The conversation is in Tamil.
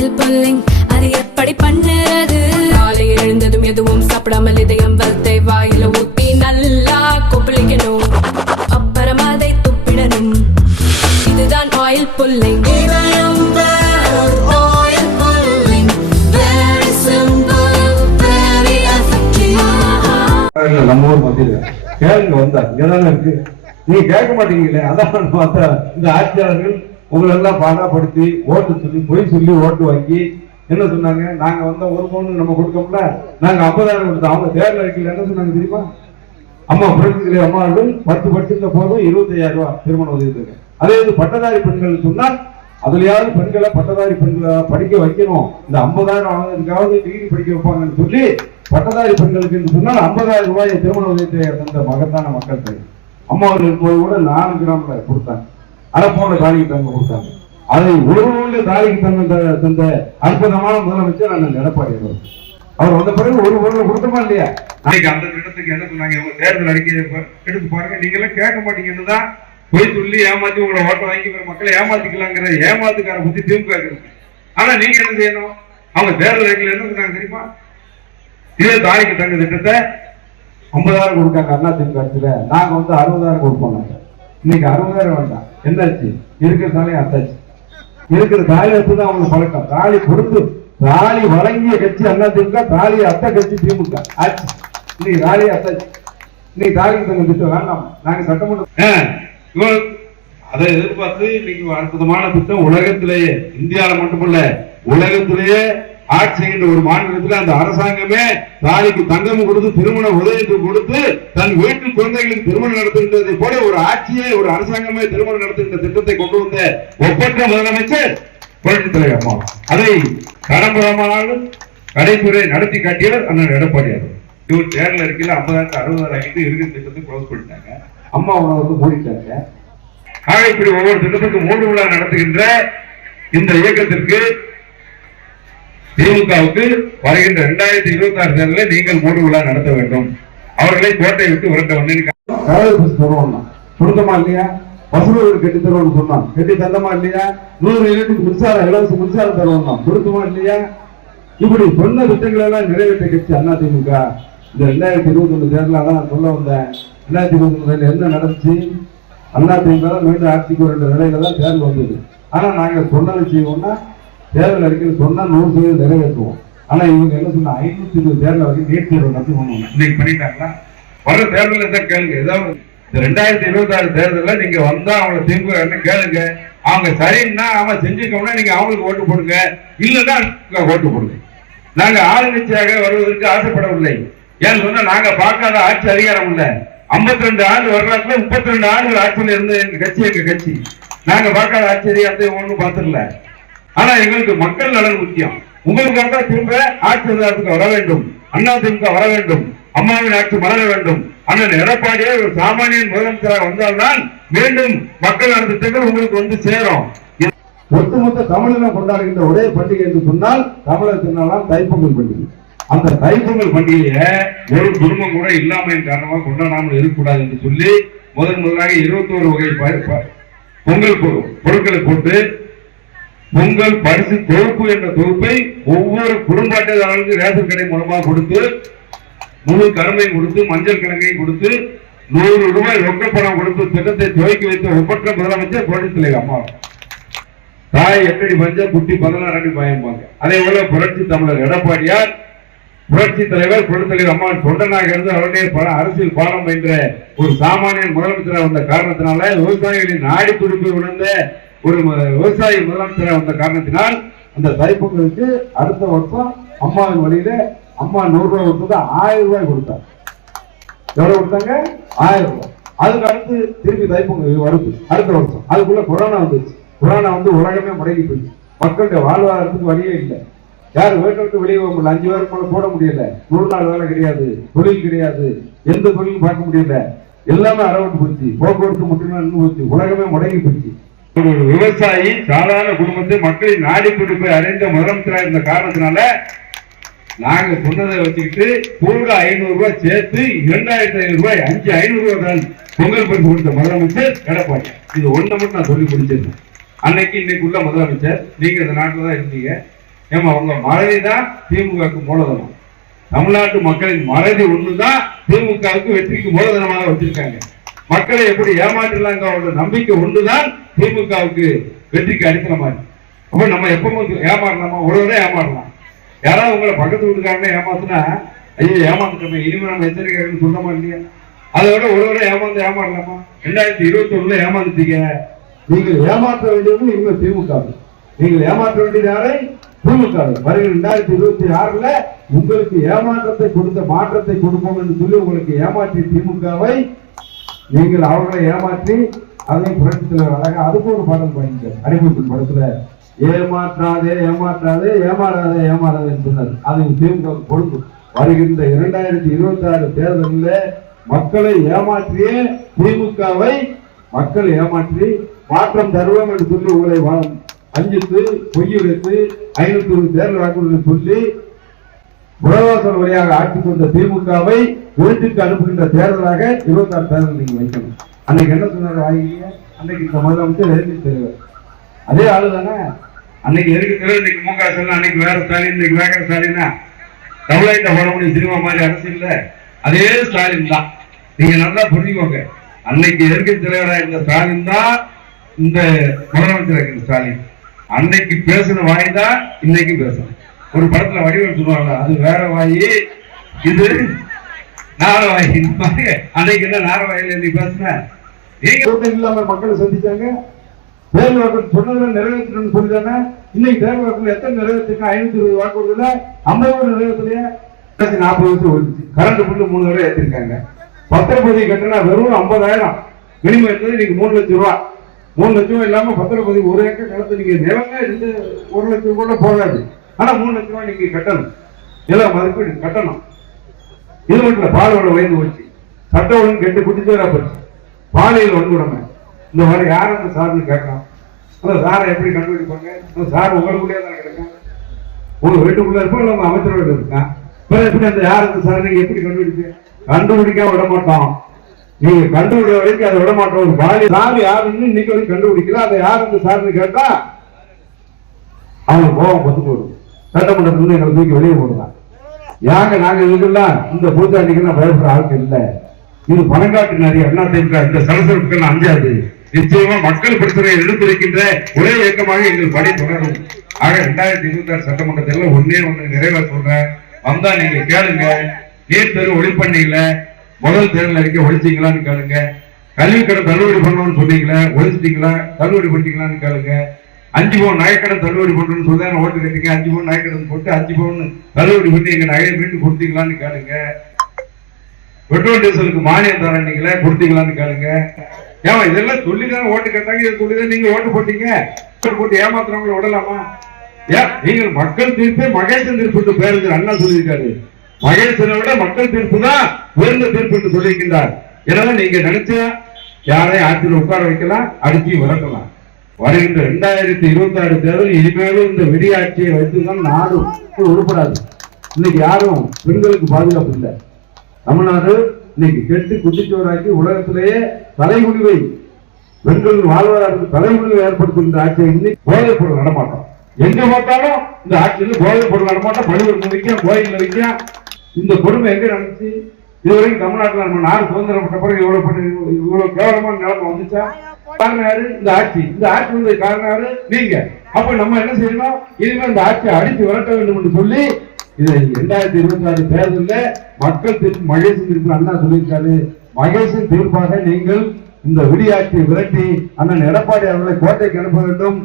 ஆயில் புல்லிங் அது எப்படி பண்ணுறது? காலை எழுந்ததும் எதுவும் சாப்பிடாமல் இதயம் வளர்த்தை வாயில ஊத்தி நல்லா கொப்பளிக்கணும். அப்புறம் அதை துப்பிடணும். இதுதான் ஆயில் புல்லிங் நம்ம ஊர் மத்தியில் கேளுங்க வந்தா இங்கதானே இருக்கு. நீங்க கேட்க மாட்டீங்களே அதான் பார்த்தா இந்த ஆட்சியாளர்கள் உங்களை எல்லாம் பாடாப்படுத்தி ஓட்டு சொல்லி பொய் சொல்லி ஓட்டு வாங்கி என்ன சொன்னாங்க? நாங்க வந்தா ஒரு பவுன் நம்ம கொடுக்கோம்ல? நாங்க ஐம்பதாயிரம் கொடுத்தோம். அவங்க தேர்தல் அறிக்கையில் என்ன சொன்னாங்க தெரியுமா? அம்மா புரட்சி அம்மா பத்து பட்சத்துல போதும் இருபத்தி ஐயாயிரம் ரூபாய் திருமண உதவி தொகை. அதே இது பட்டதாரி பெண்கள் சொன்னால் அதுலயாவது பெண்களை பட்டதாரி பெண்களை படிக்க வைக்கணும். இந்த ஐம்பதாயிரம் ஆனதுக்காவது டிகிரி படிக்க வைப்பாங்கன்னு சொல்லி பட்டதாரி பெண்களுக்கு என்று சொன்னால் ஐம்பதாயிரம் ரூபாய் திருமண உதவி தொகை தந்த மகத்தான மக்கள் தொகை அம்மா இருக்கும்போது கூட நாலு கிராம்ல கொடுத்தாங்க. அரப்போன தாலிக்கு தங்க கொடுத்தாங்க. அதை ஒரு ஊர்ல தாலிக்கு தந்த தந்த அற்புதமான முதலமைச்சர் அண்ணன் எடப்பாடி அவர்கள். அவர் வந்த பிறகு ஒரு பொருள் கொடுத்தோமா இல்லையா? நாளைக்கு அந்த திட்டத்துக்கு என்ன சொன்னாங்க? இவங்க தேர்தல் அறிக்கை எடுத்து பாருங்க. நீங்களும் கேட்க மாட்டீங்கன்னு தான் போய் சொல்லி ஏமாத்தி உங்களை ஓட்ட வாங்கி வேற மக்களை ஏமாத்திக்கலாங்கிற ஏமாத்துக்கார புத்தி திமுக இருக்கு. ஆனா நீங்க என்ன செய்யணும்? அவங்க தேர்தல் அறிக்கையில் என்ன சொன்னாங்க தெரியுமா? இதே தாலிக்கு தங்க திட்டத்தை ஐம்பதாயிரம் கொடுக்காங்க அண்ணா திமுக நாங்கள் நாங்க வந்து அறுபதாயிரம் கொடுப்போம் இன்னைக்கு அறுபதாயிரம் வேண்டாம் என்னாச்சு? இருக்கிற தாலியை அத்தாச்சு. இருக்கிற தாலி வச்சு தான் அவங்களுக்கு பழக்கம். தாலி கொடுத்து தாலி வழங்கிய கட்சி அண்ணா திமுக தாலி அத்த கட்சி திமுக. ஆச்சு. இன்னைக்கு தாலி அத்தாச்சு. இன்னைக்கு தாலி தங்க திட்டம்? வேண்டாம். நாங்க சட்டமன்றம் அதை எதிர்பார்த்து இன்னைக்கு அற்புதமான திட்டம் உலகத்திலேயே இந்தியாவில் மட்டுமல்ல உலகத்திலேயே ஆட்சி செய்கின்ற ஒரு மாநிலத்தில் அந்த அரசாங்கமே தாலிக்கு தங்கம் கொடுத்து திருமண உதவி கொடுத்து தன் வீட்டு குழந்தைகளுக்கு திருமணம் நடத்துகின்றதை போல ஒரு ஆட்சியே ஒரு அரசாங்கமே திருமணம் நடத்துகின்ற திட்டத்தை கொண்டு வந்த ஒப்பற்ற முதலமைச்சர் புரட்சித் தலைவர் அம்மா. அதை கடம்பரமானாலும் கடைத்துறை நடத்தி காட்டியவர் அண்ணன் எடப்பாடியார் இவர் தேர்தல் இருக்கையில் ஐம்பதாயிரத்து அறுபதாயிரம் ஆகிட்டு இருக்கிற திட்டத்தை க்ளோஸ் பண்ணிட்டாங்க. அம்மா உணவுக்கு மூடிட்டாங்க. ஆக இப்படி ஒவ்வொரு திட்டத்துக்கும் மூன்று விழா நடத்துகின்ற இந்த இயக்கத்திற்கு திமுகவுக்கு வருகின்ற இரண்டாயிரத்தி இருபத்தி ஆறு தேர்தலில் நீங்கள் மூன்று விழா நடத்த வேண்டும். அவர்களை கோட்டை விட்டு விரட்ட வேண்டும் பொருத்தமா இல்லையா? வசூல் கட்டி தருவோம்னு சொன்னான் கட்டி தந்தமா இல்லையா? நூறு யூனிட் மின்சாரம் இலவச மின்சாரம் தருவோம் கொடுத்தமா இல்லையா? இப்படி சொன்ன திட்டங்கள் எல்லாம் நிறைவேற்ற கட்சி அண்ணா இந்த ரெண்டாயிரத்தி இருபத்தி ஒண்ணு தேர்தல் நான் சொல்ல வந்தேன். ரெண்டாயிரத்தி இருபத்தி ஒண்ணு என்ன நடந்துச்சு? அண்ணா தான் மீண்டும் ஆட்சிக்கு ரெண்டு நிலையில தான் தேர்தல் வந்தது. ஆனா நாங்க சொன்னதை செய்வோம்னா தேர்தல் அறிக்கையில் சொன்னா நூறு சதவீதம் நிறைவேற்றுவோம். ஆனா இவங்க என்ன சொன்னா ஐநூத்தி இருபது தேர்தல் வரைக்கும் நீட் தேர்வு நடத்தி இன்னைக்கு பண்ணிட்டாங்களா? வர தேர்தல் தான் கேளுங்க. ஏதாவது இந்த ரெண்டாயிரத்தி இருபத்தி ஆறு தேர்தலில் நீங்க வந்தா அவங்களை திமுக என்ன கேளுங்க. அவங்க சரின்னா அவன் செஞ்சுக்கோம்னா நீங்க அவங்களுக்கு ஓட்டு போடுங்க. இல்லைன்னா ஓட்டு போடுங்க. நாங்க ஆளுங்கட்சியாக வருவதற்கு ஆசைப்படவில்லை. ஏன்னு சொன்னா நாங்க பார்க்காத ஆட்சி அதிகாரம் இல்லை. ஐம்பத்தி ரெண்டு ஆண்டு வரலாற்றுல முப்பத்தி ரெண்டு ஆண்டுகள் ஆட்சியில் இருந்து எங்க கட்சி எங்க கட்சி. நாங்க பார்க்காத ஆட்சி அதிகாரத்தை ஒன்றும் பார்த்துடல ஆனா எங்களுக்கு மக்கள் நலன் முக்கியம். உங்களுக்காக திரும்ப ஆட்சி அதிகாரத்துக்கு வர வேண்டும். அண்ணா திமுக வர வேண்டும். அம்மாவின் ஆட்சி மலர வேண்டும். அண்ணன் எடப்பாடியே ஒரு சாமானியன் முதலமைச்சராக வந்தால்தான் மீண்டும் மக்கள் நல திட்டங்கள் உங்களுக்கு வந்து சேரும். ஒட்டுமொத்த தமிழினம் கொண்டாடுகின்ற ஒரே பண்டிகை என்று சொன்னால் தமிழர் திருநாளாம் தைப்பொங்கல் பண்டிகை. அந்த தைப்பொங்கல் பண்டிகையை ஒரு குடும்பம் கூட இல்லாமையின் காரணமாக கொண்டாடாமல் இருக்கக்கூடாது என்று சொல்லி முதன் முதலாக இருபத்தோரு வகை ப- ப- பொங்கல் பொருட்களை போட்டு பொங்கல் பரிசு தொகுப்பு என்ற தொகுப்பை ஒவ்வொரு குடும்ப அட்டைதாரர்களுக்கு ரேஷன் கடை மூலமாக கொடுத்து முழு கருமையும் கொடுத்து மஞ்சள் கிழங்கையும் கொடுத்து நூறு ரூபாய் ரொக்க பணம் கொடுத்து திட்டத்தை துவக்கி வைத்த ஒப்பற்ற முதலமைச்சர் புரட்சி தலைவர் அம்மா. தாய் எட்டடி பஞ்ச குட்டி பதினாறு அடி பயம்பாங்க அதே போல புரட்சி தமிழர் எடப்பாடியார் புரட்சி தலைவர் புரட்சி அம்மா தொண்டனாக இருந்து அவருடைய பல அரசியல் பாடம் என்ற ஒரு சாமானியன் முதலமைச்சராக வந்த காரணத்தினால விவசாயிகளின் நாடி துடிப்பை உணர்ந்த ஒரு விவசாய விவசாயி முதலமைச்சராக வந்த காரணத்தினால் அந்த தைப்பொங்கலுக்கு அடுத்த வருஷம் அம்மாவின் வழியில அம்மா நூறு ரூபாய் கொடுத்தது ஆயிரம் ரூபாய் கொடுத்தார். எவ்வளவு கொடுத்தாங்க? ஆயிரம் ரூபாய். அதுக்கு அடுத்து திருப்பி தைப்பொங்கல் வருது. அடுத்த வருஷம். அதுக்குள்ள கொரோனா வந்துச்சு கொரோனா வந்து உலகமே முடங்கி போயிடுச்சு. மக்களுடைய வாழ்வாதாரத்துக்கு வழியே இல்லை. யாரும் வீட்டை விட்டு வெளியே போக முடியல அஞ்சு பேருக்கு மேல போட முடியல. நூறு நாள் வேலை கிடையாது. தொழில் கிடையாது. எந்த தொழிலும் பார்க்க முடியல. எல்லாமே அறவட்டு போச்சு போக்குவரத்து முற்றிலும் போச்சு உலகமே முடங்கி போச்சு ஒரு விவசாயி சாதாரண குடும்பத்தை மக்களை நாடி கொண்டு போய் அடைந்த முதலமைச்சராக இருந்த காரணத்தினால நாங்க சொன்னதை வச்சுக்கிட்டு கூட ஐநூறு ரூபாய் சேர்த்து இரண்டாயிரத்தி ஐநூறு ரூபாய் அஞ்சு ஐநூறு ரூபாய் தான் பொங்கல் பரிசு கொடுத்த முதலமைச்சர் எடப்பாடி. இது ஒண்ணு மட்டும் நான் சொல்லி முடிச்சிருந்தேன் அன்னைக்கு இன்னைக்கு உள்ள முதலமைச்சர் நீங்க இந்த நாட்டில் தான் இருந்தீங்க. ஏமா உங்க மறதி தான் திமுகவுக்கு மூலதனம். தமிழ்நாட்டு மக்களின் மறதி ஒண்ணுதான் திமுகவுக்கு வெற்றிக்கு மூலதனமாக வச்சிருக்காங்க. மக்களை எப்படி ஏமாற்றலாங்க நம்பிக்கை ஒன்றுதான் திமுகவுக்கு வெற்றிக்கு அடித்தளமா மாதிரி. அப்ப நம்ம எப்பவும் ஏமாறலாமா? உடனே ஏமாறலாம். யாராவது உங்களை பக்கத்து வீட்டுக்காரங்க ஏமாத்தினா ஐயோ ஏமாந்துட்டோமே. இனிமே நம்ம எச்சரிக்கைன்னு சொன்னோமா இல்லையா? அதை விட ஒரு தடவை ஏமாந்து ஏமாறலாமா? ரெண்டாயிரத்தி இருபத்தி ஒண்ணுல ஏமாந்துட்டீங்க. நீங்கள் ஏமாற்ற வேண்டியது இனிமே திமுக நீங்கள் ஏமாற்ற வேண்டியது யாரை? திமுக வருகிற ரெண்டாயிரத்தி இருபத்தி ஆறுல உங்களுக்கு ஏமாற்றத்தை கொடுத்த மாற்றத்தை கொடுப்போம் என்று சொல்லி உங்களுக்கு ஏமாற்றிய திமுகவை நீங்கள் அவர்களை ஏமாற்றி அதையும் புரட்சி தலைவர் அழகா அதுக்கு ஒரு பாடல் பாடிங்க அறிவிப்பு படத்துல ஏமாற்றாதே ஏமாற்றாதே ஏமாறாதே ஏமாறாதே சொன்னார். அதை திமுக பொறுப்பு வருகின்ற இரண்டாயிரத்தி இருபத்தி ஆறு தேர்தலில் மக்களை ஏமாற்றிய திமுகவை மக்கள் ஏமாற்றி மாற்றம் தருவோம் என்று சொல்லி உங்களை அஞ்சித்து பொய் உரைத்து ஐநூத்தி ஒரு தேர்தல் வாக்குறுதி சொல்லி புறவாசல் வழியாக ஆட்சி கொண்ட திமுகவை வீட்டுக்கு அனுப்புகின்ற தேர்தலாக இருபத்தி ஆறு தேர்தல் நீங்க வைக்கணும். அன்னைக்கு என்ன சொன்னார் வாங்கிங்க அன்னைக்கு இந்த முதலமைச்சர் எழுதி தலைவர் அதே ஆளு தானே அன்னைக்கு எதுக்கு தலைவர் இன்னைக்கு முக ஸ்டாலின் அன்னைக்கு வேற ஸ்டாலின் இன்னைக்கு வேற ஸ்டாலினா? தமிழ்நாட்டை போட முடியும் சினிமா மாதிரி அரசு இல்லை. அதே ஸ்டாலின் தான். நீங்க நல்லா புரிஞ்சுக்கோங்க. அன்னைக்கு எதிர்க்கட்சி தலைவராக இருந்த ஸ்டாலின் தான் இந்த முதலமைச்சர் இருக்கிற ஸ்டாலின். அன்னைக்கு பேசின வாய் தான் இன்னைக்கு பேசணும். ஒரு படத்துல வடிவம் சொல்லுவாங்க அது வேற வாயி இது நாரவாயி அன்னைக்கு என்ன நாரவாயில நீ பேசுன? நீங்க கூட்டம் இல்லாம மக்களை சந்திச்சாங்க. தேர்தல் வாக்கு சொன்னதுல நிறைவேற்றணும்னு சொல்லிதானே இன்னைக்கு தேர்தல் வாக்குல எத்தனை நிறைவேற்றிருக்கா? ஐநூத்தி இருபது வாக்குறுதியில ஐம்பது கூட நிறைவேற்றலையே நாற்பது வருஷம் வந்துச்சு கரண்ட் பில்லு மூணு தடவை ஏற்றிருக்காங்க பத்திரப்பதிவு கட்டினா வெறும் ஐம்பதாயிரம். மினிமம் இருந்தது இன்னைக்கு மூணு லட்சம் ரூபா. மூணு லட்சம் ரூபாய் இல்லாம பத்திரப்பதிவு ஒரு ஏக்கர் நிலத்தை நீங்க நிலமே இருந்து ஒரு லட்சம் கூட போகாது. ஆனா மூணு லட்ச ரூபாய் நீங்க கட்டணும். எல்லாம் மதிப்பீடு கட்டணும். இது மட்டும் இல்ல பால் விலை உயர்ந்து போச்சு சட்ட ஒழுங்கு கெட்டு குட்டிச்சோரா போச்சு. பாலியல் வன்கொடுமை. இந்த மாதிரி யார் அந்த சார்னு கேட்கலாம். அந்த சாரை எப்படி கண்டுபிடிப்பாங்க? அந்த சார் உங்களுக்குள்ளே தான் கிடைக்கும் உங்க வீட்டுக்குள்ள இருப்போம் இல்லை உங்க அமைச்சரோட இருக்கான் பிறகு எப்படி அந்த யார் அந்த சார் நீங்க எப்படி கண்டுபிடிப்பீங்க? கண்டுபிடிக்க விட மாட்டோம். நீங்க கண்டுபிடிக்க வரைக்கும் அதை விட மாட்டோம். ஒரு பாலி சார் யாருன்னு இன்னைக்கு வரைக்கும் கண்டுபிடிக்கல. அதை யார் அந்த சார்னு கேட்டா அவங்க கோவம் பத்து போடுவோம் சட்டமன்றத்துல எங்களை தூக்கி வெளியே போடுறாங்க. யாங்க நாங்க இதுக்கெல்லாம் இந்த பூத்தாண்டிக்கெல்லாம் பயப்படுற ஆளுக்கு இல்லை. இது பணங்காட்டு நிறைய அண்ணா திமுக இந்த சலசலப்புகள் அஞ்சாது. நிச்சயமா மக்கள் பிரச்சனையை எடுத்துரைக்கின்ற ஒரே இயக்கமாக எங்கள் பணி தொடரும். ஆக ரெண்டாயிரத்தி இருபத்தி ஆறு சட்டமன்றத்தில் ஒன்னே ஒன்று நிறைவேற சொல்றேன். வந்தா நீங்க கேளுங்க. நீர் தெரு ஒளிப்பண்ணீங்கள முதல் தேர்தல் அறிக்கை ஒழிச்சிங்களான்னு கேளுங்க. கல்வி கடன் தள்ளுபடி பண்ணணும்னு சொன்னீங்களே ஒழிச்சிட்டீங்களா தள்ளுபடி பண்ணிட்டீங்களான்னு கேளுங்க. அஞ்சு பவுன் நகைக்கடன் தள்ளுபடி பண்ணுன்னு சொல்லி நான் ஓட்டு கட்டிங்க. அஞ்சு பவுன் நகைக்கடன் போட்டு அஞ்சு பவுன் தள்ளுபடி பண்ணி எங்க நகையை மீண்டும் கொடுத்தீங்களான்னு கேளுங்க. பெட்ரோல் டீசலுக்கு மானியம் தரீங்களே கொடுத்தீங்களான்னு கேளுங்க. ஏமா இதெல்லாம் சொல்லி தானே ஓட்டு கேட்டாங்க. இதை சொல்லி தான் நீங்க ஓட்டு போட்டீங்க. ஓட்டு போட்டு ஏமாத்துறவங்களை விடலாமா? ஏன் நீங்கள் மக்கள் தீர்ப்பே மகேசன் தீர்ப்பு பேருந்து அண்ணா சொல்லியிருக்காரு. மகேசனை விட மக்கள் தீர்ப்பு தான் உயர்ந்த தீர்ப்பு என்று சொல்லியிருக்கின்றார். எனவே நீங்க நினைச்சா யாரையும் ஆட்சியில் உட்கார வைக்கலாம் அடிச்சு விரட்டலாம். வருகின்ற இரண்டாயிரத்தி இருபத்தி ஆறு தேர்தல் இனிமேலும் இந்த வெடியாட்சியை வைத்துதான் நாடு உருப்படாது. இன்னைக்கு யாரும் பெண்களுக்கு பாதுகாப்பு இல்லை. தமிழ்நாடு இன்னைக்கு கெட்டு குட்டிச்சோராக்கி உலகத்திலேயே தலைமுடிவை பெண்கள் வாழ்வாதாரத்துக்கு தலைமுடிவை ஏற்படுத்துகின்ற ஆட்சியை இன்னைக்கு போதைப் பொருள் நடமாட்டோம். எங்க பார்த்தாலும் இந்த ஆட்சியில் போதைப் பொருள் நடமாட்டம். பள்ளிக்கூடம் வைக்கும் கோயில் வைக்கும் இந்த கொடுமை எங்க நடந்துச்சு? இதுவரைக்கும் தமிழ்நாட்டில் நம்ம நாடு சுதந்திரப்பட்ட பிறகு இவ்வளவு இவ்வளவு கேவலமான நிலைமை வந்துச்சா? காரணம் யாரு இந்த ஆட்சி. இந்த ஆட்சி வந்தது காரணம் யாரு நீங்க. அப்ப நம்ம என்ன செய்யணும்? இனிமே இந்த ஆட்சியை அடித்து விரட்ட வேண்டும் என்று சொல்லி இது இரண்டாயிரத்தி இருபத்தி ஆறு தேர்தலில் மக்கள் தீர்ப்பு மகேசன் தீர்ப்பு அண்ணா சொல்லியிருக்காரு. மகேசன் தீர்ப்பாக நீங்கள் இந்த விடியாட்சியை விரட்டி அண்ணன் எடப்பாடி அவர்களை கோட்டைக்கு அனுப்ப வேண்டும்.